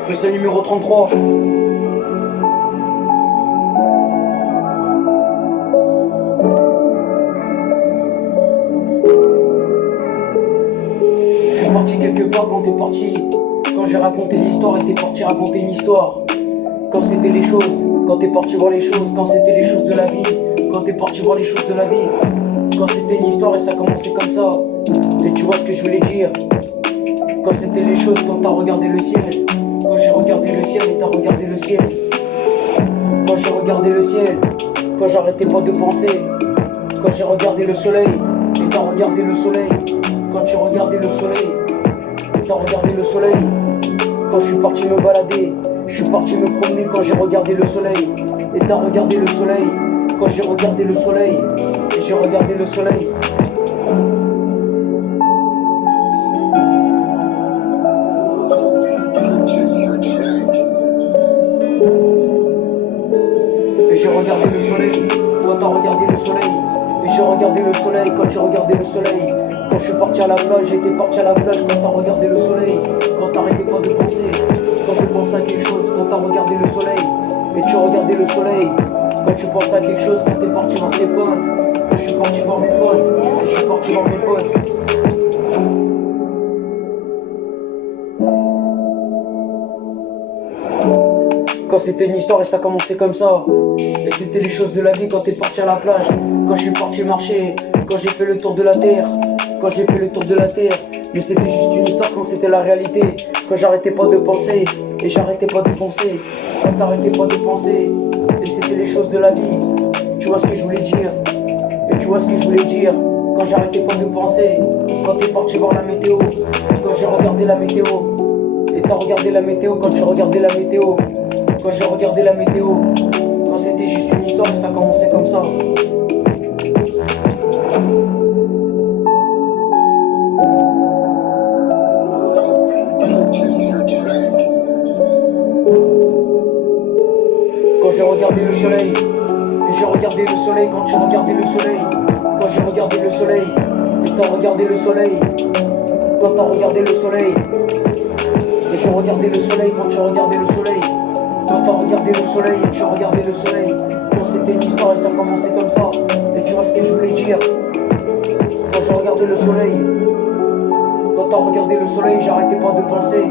Freestyle numéro 33. Je suis parti quelque part quand t'es parti. Quand j'ai raconté l'histoire et t'es parti raconter une histoire. Quand c'était les choses, quand t'es parti voir les choses, quand c'était les choses de la vie, quand t'es parti voir les choses de la vie, quand c'était une histoire et ça commençait comme ça. Et tu vois ce que je voulais dire. Quand c'était les choses, quand t'as regardé le ciel, quand j'ai regardé le ciel et t'as regardé le ciel, quand j'ai regardé le ciel, quand j'arrêtais pas de penser, quand j'ai regardé le soleil et t'as regardé le soleil, quand tu regardais le soleil et t'as regardé le soleil, quand je suis parti me balader, je suis parti me promener quand j'ai regardé le soleil et t'as regardé le soleil, quand j'ai regardé le soleil et j'ai regardé le soleil. Et j'ai regardé le soleil, quand t'as regardé le soleil. Et j'ai regardé le soleil, quand tu regardais le soleil. Quand je suis parti à la plage, j'étais parti à la plage quand t'as regardé le soleil. Quand t'arrêtais pas de penser, quand je pense à quelque chose, quand t'as regardé le soleil. Et tu regardais le soleil, quand tu penses à quelque chose, quand t'es parti voir tes potes. Quand je suis parti voir mes potes, et je suis parti voir mes potes. Quand c'était une histoire et ça commençait comme ça. Et c'était les choses de la vie quand t'es parti à la plage. Quand je suis parti marcher, quand j'ai fait le tour de la terre. Quand j'ai fait le tour de la terre. Mais c'était juste une histoire quand c'était la réalité. Quand j'arrêtais pas de penser, et j'arrêtais pas de penser. Quand t'arrêtais pas de penser, et c'était les choses de la vie. Tu vois ce que je voulais dire. Et tu vois ce que je voulais dire. Quand j'arrêtais pas de penser. Quand t'es parti voir la météo. Quand j'ai regardé la météo. Et t'as regardé la météo quand tu regardais la météo. Quand j'ai regardé la météo, quand c'était juste une histoire et ça commençait comme ça. Quand j'ai regardé le soleil, et j'ai regardé le soleil quand tu regardais le soleil. Quand j'ai regardé le soleil, et t'as regardé le soleil. Quand t'as regardé le soleil, et j'ai regardé le soleil quand tu regardais le soleil. Quand t'as regardé le soleil et tu regardais le soleil. Quand c'était une histoire et ça commençait comme ça. Et tu vois ce que je voulais dire. Quand j'ai regardé le soleil. Quand t'as regardé le soleil, j'arrêtais pas de penser.